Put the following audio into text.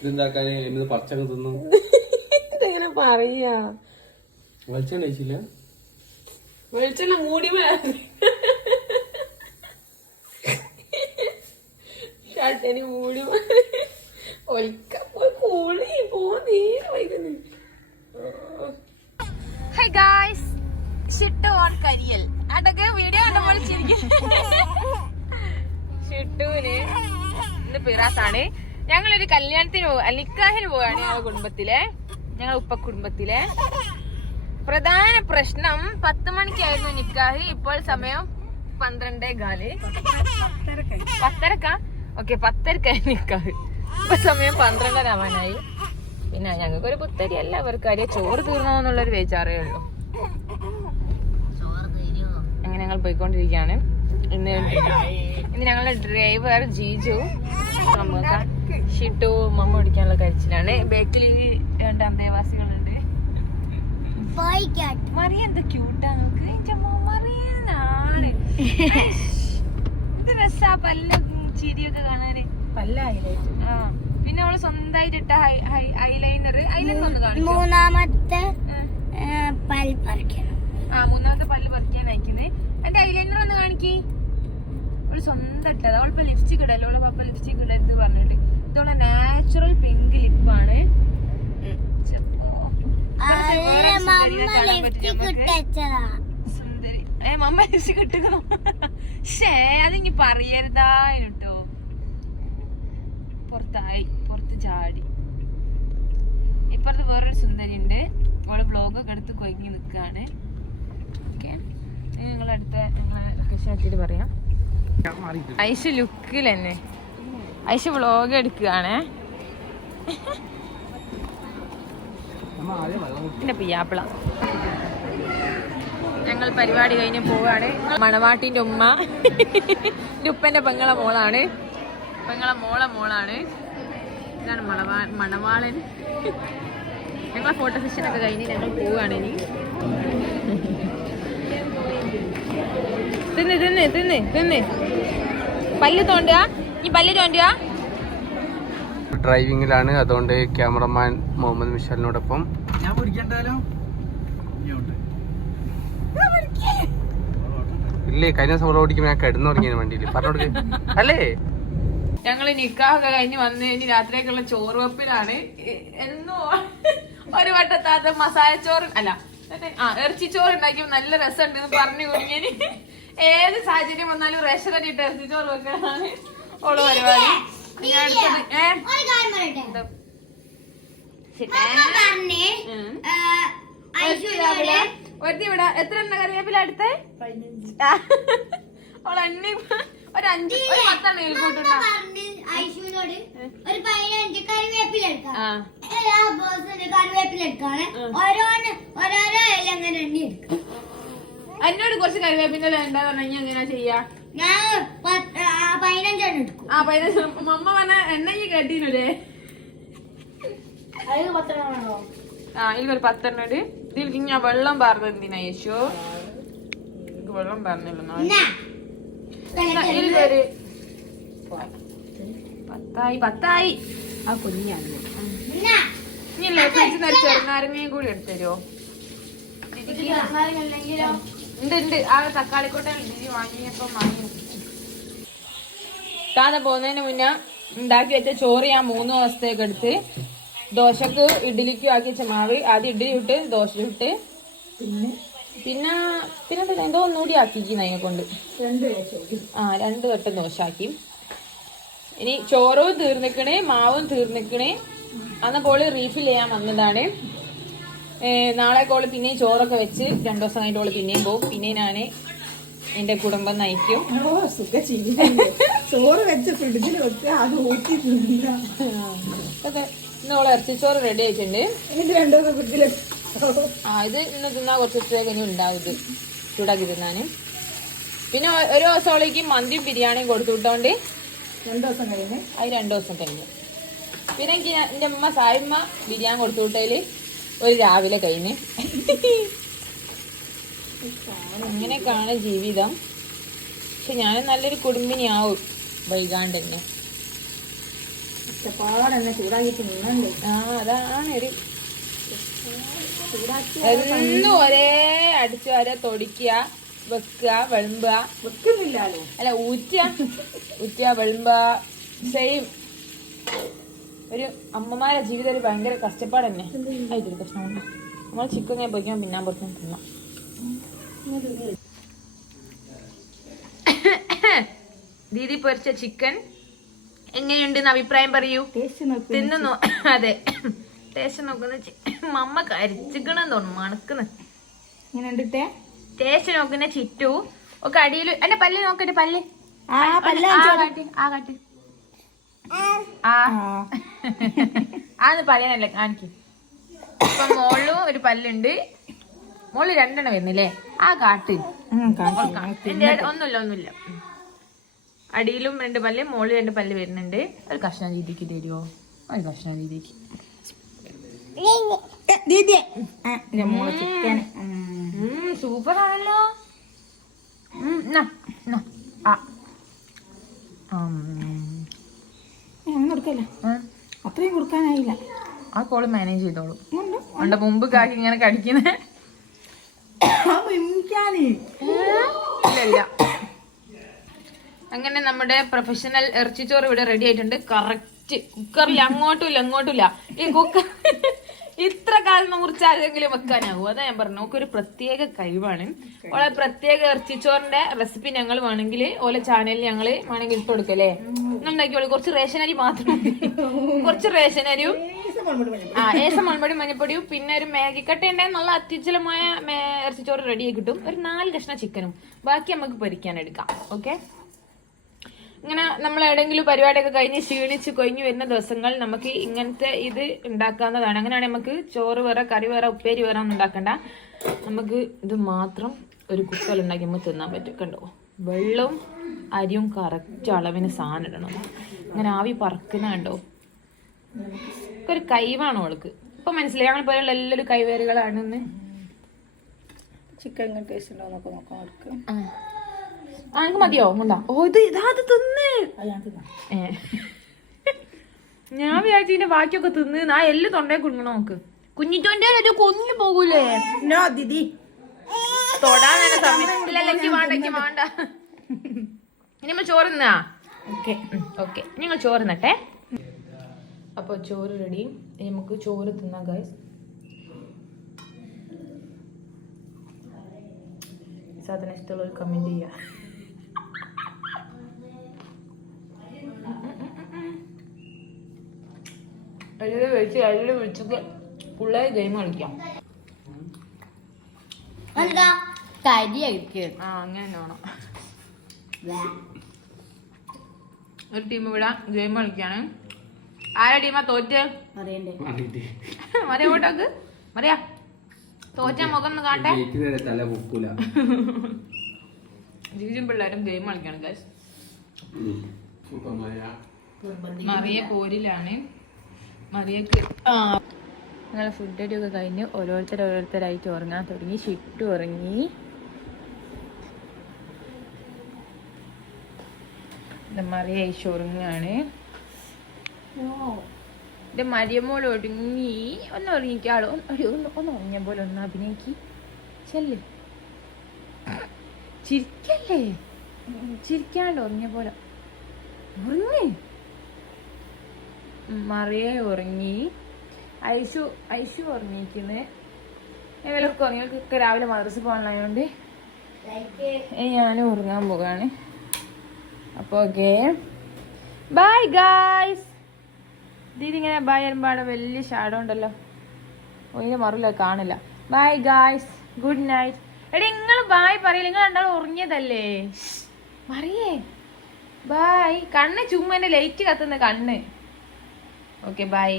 ഇതെന്താക്കാന് പച്ചക്ക് തിന്നു ഇതെങ്ങനെ പറയാ വെളിച്ചെണ്ണ കഴിച്ചില്ല വെളിച്ചെണ്ണ മൂടി ഷർട്ടിന് മൂടി ഷിട്ടുവിന് ഇന്ന് പിറാസാണ്. ഞങ്ങളൊരു കല്യാണത്തിന് നിക്കാഹിന് പോവാണ് ഞങ്ങളുടെ കുടുംബത്തിലെ, ഞങ്ങളുടെ ഉപ്പ കുടുംബത്തിലെ. പ്രധാന പ്രശ്നം 10 മണിക്കായിരുന്നു നിക്കാഹ്. ഇപ്പോൾ സമയം 12:15. 10:30. ഓക്കെ, 10:30 നിക്കാഹ്. ഇപ്പൊ സമയം 12:30 ആവാനായി. പിന്നെ ഞങ്ങൾക്കൊരു പുത്തരി അല്ല, അവർക്കറിയ ചോറ് തീർന്നോന്നുള്ളൊരു വേച്ചാറേ ഉള്ളൂ. അങ്ങനെ ഞങ്ങൾ പോയിക്കൊണ്ടിരിക്കുകയാണ്. ഇന്ന് ഞങ്ങളുടെ ഡ്രൈവർ ജീജു, നമുക്ക് ഷിട്ടു മമ്മ ഓടിക്കാനുള്ള കഴിച്ചിലാണ്. ബേക്കിൽ 2 അന്തേവാസികളുണ്ട്. മറിയ എന്താ ക്യൂട്ടാ നമുക്ക്. മറിയാണ് ഇത് രസാ, പല്ല ചിരിയൊക്കെ കാണാന്. ആ പിന്നെ അവള് സ്വന്തമായിട്ട് ഇട്ട ഐലൈനർ ഒന്ന് കാണിക്കും. മൂന്നാമത്തെ പല്ല് പറിക്കാൻ അയക്കുന്നത്. എന്റെ ഐലൈനർ ഒന്ന് കാണിക്കേ. അവള് സ്വന്തം ഇട്ടത്. അവളിപ്പോ ലിപ്സ്റ്റിക് ഇടല്ലോ, അവളെ പപ്പ ലിപ്സ്റ്റിക് ഇടരുത് പറഞ്ഞിട്ട്. ഇതോളെ നാച്ചുറൽ പിങ്ക് ലിപ്പാണ്. സുന്ദരി മമ്മ ലിപ്സ്റ്റിക് ഇട്ടിക്കണോ? ഷേ അതിങ്ങി പറയരുതായിട്ടോ. പുറത്ത് ചാടി. ഇപ്പുറത്ത് വേറൊരു സുന്ദരി ഉണ്ട്. അവള് വ്ലോഗൊക്കെ എടുത്ത് കൊയ്ങ്ങി നിൽക്കാണ്. ഓക്കെ, നിങ്ങളടുത്ത ലൊക്കേഷൻ പറയാം. ഐഷ ലുക്കിൽ തന്നെ ഐഷ വ്ലോഗ് എടുക്കുകയാണ്. പിന്നെ പിയാപ്പിള. ഞങ്ങൾ പരിപാടി കഴിഞ്ഞ് പോവാണ്. മണവാട്ടിന്റെ ഉമ്മ ഉപ്പന്റെ പെങ്ങളെ മോളാണ്. ഇതാണ് മണവാളൻ. ഞങ്ങളെ ഫോട്ടോ സെഷനൊക്കെ കഴിഞ്ഞ് ഞങ്ങൾ പോവുകയാണ്. ഇനി തിന്ന് പല്ല് തോണ്ടുക. ഡ്രൈവിംഗിലാണ്, അതുകൊണ്ട് ക്യാമറമാൻ മുഹമ്മദ് മിഷാലിനോടൊപ്പം. ഇല്ലേ, കഴിഞ്ഞ ദിവസം ഓടിക്കുമ്പോ ഞാൻ കിടന്നു തുടങ്ങിയ വണ്ടിയിൽ പറഞ്ഞോട് അല്ലേ. ഞങ്ങള് നിക്കാഹൊക്കെ കഴിഞ്ഞ് വന്ന് ഇനി രാത്രിയൊക്കെയുള്ള ചോറ് വെപ്പിലാണ്. എന്നോ ഒരു വട്ടത്താത്ത മസാല ചോറ് അല്ല ഇറച്ചി ചോറ് ഉണ്ടാക്കിയപ്പോ നല്ല രസമുണ്ടെന്ന് പറഞ്ഞു കുടുങ്ങിയന്. ഏത് സാഹചര്യം വന്നാലും റേഷൻ അരിയിട്ട് ഇറച്ചി ചോറ് വെക്കലാണ് ഓള് പരിപാടി. ഇവിടെ എത്ര എണ്ണ കറിവേപ്പില അടുത്ത്? ഓളെണ്ണി ഒരു 5-10 കൂട്ടുണ്ടോ? എന്നോട് കുറച്ച് കറിവേപ്പിന്റെ എന്താ പറഞ്ഞ എങ്ങനെയാ ചെയ്യാ? 15 മമ്മ പറഞ്ഞ എണ്ണ കേട്ടീനല്ലേ? ഇതിലൊരു 10 ഉണ്ട്. ഇതിൽ ഞാൻ വെള്ളം പറഞ്ഞ എന്തിനാ യേശു? വെള്ളം പറഞ്ഞല്ലോ. ഇതിലൊരു 10 ആ കുഞ്ഞാണ്. ഇനിയല്ലേ ഫ്രിഡ്ജിൽ നിന്ന് ചെറുനാരങ്ങയും കൂടി എടുത്തരുമോ? ഉണ്ട്. ആ തക്കാളിക്കോട്ട വാങ്ങിയപ്പോ താഴെ പോകുന്നതിന് മുന്നേ ഉണ്ടാക്കി വെച്ച ചോറ് ഞാൻ 3 ദിവസത്തേക്ക് എടുത്ത് ദോശക്ക് ഇഡ്ഡലിക്കും ആക്കി വെച്ച മാവ് ആദ്യം ഇഡ്ഡലി ഇട്ട് ദോശ ഇട്ട് പിന്നെ എന്തോ ഒന്നുകൂടി ആക്കിക്കുന്നു അതിനെ കൊണ്ട് 2 വട്ടം ദോശ ആക്കി. ഇനി ചോറും തീർന്നിക്കണേ, മാവും തീർന്നിക്കണേ. അന്നപ്പോൾ റീഫിൽ ചെയ്യാൻ വന്നതാണ്. നാളേക്കോള് പിന്നെയും ചോറൊക്കെ വെച്ച് 2 ദിവസം കഴിഞ്ഞിട്ടോള് പിന്നെയും പോകും. പിന്നെ ഞാൻ എന്റെ കുടുംബം നയിക്കും. ചോറ് വെച്ച് ഫ്രിഡ്ജിൽ വെക്കുക, അത് ഊറ്റി ഇന്നോളെ ഇറച്ചിച്ചോറ് റെഡി ആയിട്ടുണ്ട്. ഇത് ഇന്ന് തിന്നാ കുറച്ച് ഇനി ഉണ്ടാവും. ഇത് ചൂടാക്കി തിന്നാനും. പിന്നെ ഒരു ദിവസത്തോളേക്ക് മന്തിയും ബിരിയാണിയും കൊടുത്തു വിട്ടോണ്ട് 2 ദിവസം കഴിഞ്ഞ് അത് 2 ദിവസം കഴിഞ്ഞു. പിന്നെ എനിക്ക് എന്റെ അമ്മ സായിമ്മ ബിരിയാണി കൊടുത്തു വിട്ടതില് ഒരു രാവിലെ കഴിഞ്ഞ്. അങ്ങനെയൊക്കെയാണ് ജീവിതം. പക്ഷെ ഞാൻ നല്ലൊരു കുടുംബിനിയാവും വൈകാണ്ട് തന്നെ. അതാണ് ഒരു എന്നും ഒരേ അടിച്ചു വരെ തൊടിക്കുക, വെക്കുക, വെളുമ്പുക. വെക്കുന്നില്ലല്ലോ, അല്ല ഊറ്റുക വെളുമ്പുക. സെയിം. ഒരു അമ്മമാരെ ജീവിതം ഒരു ഭയങ്കര കഷ്ടപ്പാട് തന്നെ. ഇതൊരു പ്രശ്നമുണ്ട്. നമ്മൾ ചിക്കൻ ഞാൻ പൊയ്ക്കാൻ പിന്നാൻ പുറത്തും തിന്നാം. ദീദി പൊരിച്ച ചിക്കൻ എങ്ങനെയുണ്ടെന്ന് അഭിപ്രായം പറയൂ. തിന്നു. അതെ, ടേസ്റ്റ് നോക്കുന്ന മമ്മ കരിച്ചിക്കണെന്ന് തോന്നുന്നു, മണക്കുന്നു. ടേസ്റ്റ് നോക്കുന്ന ചിറ്റു ഒക്കെ അടിയിൽ. എന്റെ പല്ല് നോക്കട്ടെ, പല്ല് കാട്ടി. ആന്ന് പറയാനല്ലേ കാണിക്ക്. ഇപ്പൊ മോളിലും ഒരു പല്ലുണ്ട്. മോള് 2 വരുന്നില്ലേ? ആ കാട്ട്. ഒന്നുമില്ല. അടിയിലും 2 പല്ല്, മോളിൽ 2 പല്ല് വരുന്നുണ്ട്. ഒരു കഷ്ണം രീതിക്ക് തരുമോ? ഒരു കഷ്ണം രീതിക്ക്. സൂപ്പർ ആണല്ലോ. അത്രയും കൊടുക്കാനായില്ല. ആ കോള് മാനേജ് ചെയ്തോളൂ. അവന്റെ മുമ്പ് കാക്കി ഇങ്ങനെ കടിക്കുന്നേ. ഇല്ല. അങ്ങനെ നമ്മുടെ പ്രൊഫഷണൽ ഇറച്ചിച്ചോറ് ഇവിടെ റെഡി ആയിട്ടുണ്ട്. കറക്റ്റ് കുക്കറിൽ അങ്ങോട്ടുമില്ല. ഈ കുക്കർ ഇത്ര കാലം മുറിച്ചാരെങ്കിലും വെക്കാനാവും. അതാ ഞാൻ പറഞ്ഞു, നമുക്കൊരു പ്രത്യേക കഴിവാണ്. ഓളെ പ്രത്യേക ഇറച്ചിച്ചോറിന്റെ റെസിപ്പി ഞങ്ങൾ വേണമെങ്കിൽ ഓലെ ചാനലിൽ ഞങ്ങൾ വേണമെങ്കിൽ ഇട്ട് കൊടുക്കല്ലേ. ഉണ്ടാക്കിയോളൂ. കുറച്ച് റേഷനരി മാത്രം, കുറച്ച് റേഷനരിയും ഏസം മുൾപ്പൊടി മഞ്ഞപ്പൊടിയും പിന്നെ ഒരു മാഗി കട്ട ഉണ്ടെങ്കിൽ നല്ല അത്യുജ്വലമായ ഇറച്ചിച്ചോറ് റെഡിയായി കിട്ടും. ഒരു 4 കഷ്ണം ചിക്കനും ബാക്കി നമുക്ക് പൊരിക്കാൻ എടുക്കാം. ഓക്കെ. ഇങ്ങനെ നമ്മൾ എവിടെയെങ്കിലും പരിപാടിയൊക്കെ കഴിഞ്ഞ് ക്ഷീണിച്ച് കൊഴിഞ്ഞു വരുന്ന ദിവസങ്ങൾ നമുക്ക് ഇങ്ങനത്തെ ഇത് ഉണ്ടാക്കാവുന്നതാണ്. അങ്ങനെയാണെങ്കിൽ നമുക്ക് ചോറ് വേറെ, കറി വേറെ, ഉപ്പേരി വേറെ ഒന്നും ഉണ്ടാക്കണ്ട. നമുക്ക് ഇത് മാത്രം ഒരു കുക്കറിൽ ഉണ്ടാക്കി നമുക്ക് തിന്നാൻ പറ്റും. കണ്ടോ, വെള്ളവും അരിയും കറക്റ്റ് അളവിന് സാധനം ഇടണം. ഇങ്ങനെ ആവി പറക്കുന്ന കണ്ടോ. ഒരു കൈവാണ് അവൾക്ക്. ഇപ്പൊ മനസ്സിലായി അങ്ങനെ പോലെയുള്ള എല്ലാവരും കൈവേറുകളാണെന്ന്. ചിക്കൻ ടേസ്റ്റ് ഉണ്ടോ എന്നൊക്കെ നോക്കാം. എനിക്ക് മതിയോ? മുണ്ടാ. ഓ ഇത് തിന്ന്. ഞാൻ വിചാരിച്ചതിന്റെ ബാക്കിയൊക്കെ തിന്ന്. ആ എല്ലാം തൊണ്ടേ കുടുങ്ങണം. നോക്ക്, കുഞ്ഞിറ്റോന്റെ കൊഞ്ഞു പോകൂലേ. തൊടാൻ തന്നെ സമയം വേണ്ട. ഇനി നമ്മൾ ചോറ് തിന്നാ. ഓക്കെ, നിങ്ങൾ ചോറ് തിന്നട്ടെ. അപ്പൊ ചോറ് റെഡി. നമുക്ക് ചോറ് തിന്നാം ഗൈസ്. സാധനം ഇഷ്ടമുള്ളവർ കമന്റ് ചെയ്യാ. അതിൽ വിളിച്ചത് പിള്ളേർ ഗെയിം കളിക്കാം. അങ്ങനെ വേണം. ഒരു ടീം ഇവിടെ ഗെയിം കളിക്കാണ്. ആരാ ടീമാ തോറ്റ്? മറിയോട്ടോക്ക് മറിയാ തോറ്റാ മുഖം ഒന്ന് കാണട്ടെ. ജിജും പിള്ളേരും ഗെയിം കളിക്കാണ് ഗൈസ്. മറിയ പോരിലാണ്. മറിയക്ക് ഞങ്ങൾ ഫുഡ് അടിയൊക്കെ കഴിഞ്ഞ് ഓരോരുത്തരായിട്ട് ഉറങ്ങാൻ തുടങ്ങി. ഷിട്ടു ഉറങ്ങി. മറിയ ഐശ ഉറങ്ങാണ്. എന്റെ മരിയമ്മോൾ ഒടുങ്ങി. ഒന്ന് ഉറങ്ങിക്കാളോ, ഒന്ന് ഉറങ്ങിയ പോലെ ഒന്ന് അഭിനയിക്ക്. ചെല്ല്, ചിരിക്കല്ലേ, ചിരിക്കാണ്ട് ഉറങ്ങിയ പോലെ ഉറങ്ങി. മറിയ ഉറങ്ങി. ഐശു ഉറങ്ങിയിരിക്കുന്നത്. ഇവരൊക്കെ ഉറങ്ങിയൊക്കെ രാവിലെ മദ്രസ പോകാനുള്ളതുകൊണ്ട് ഞാനും ഉറങ്ങാൻ പോകാണ്. അപ്പോൾ ഓക്കെ, ബൈ ഗായ്സ്. ഇതിങ്ങനെ ബൈ വരുമ്പാടെ വലിയ ഷാഡോ ഉണ്ടല്ലോ. ഇതിനെ മറില്ല, കാണില്ല. Bye guys, good night. എടി നിങ്ങൾ ബൈ പറയില്ല, നിങ്ങൾ രണ്ടാളും ഉറങ്ങിയതല്ലേ. മറിയേ ബൈ. കണ്ണ് ചുമ്മാ എൻ്റെ ലൈറ്റ് കത്തുന്ന കണ്ണ്. Okay bye.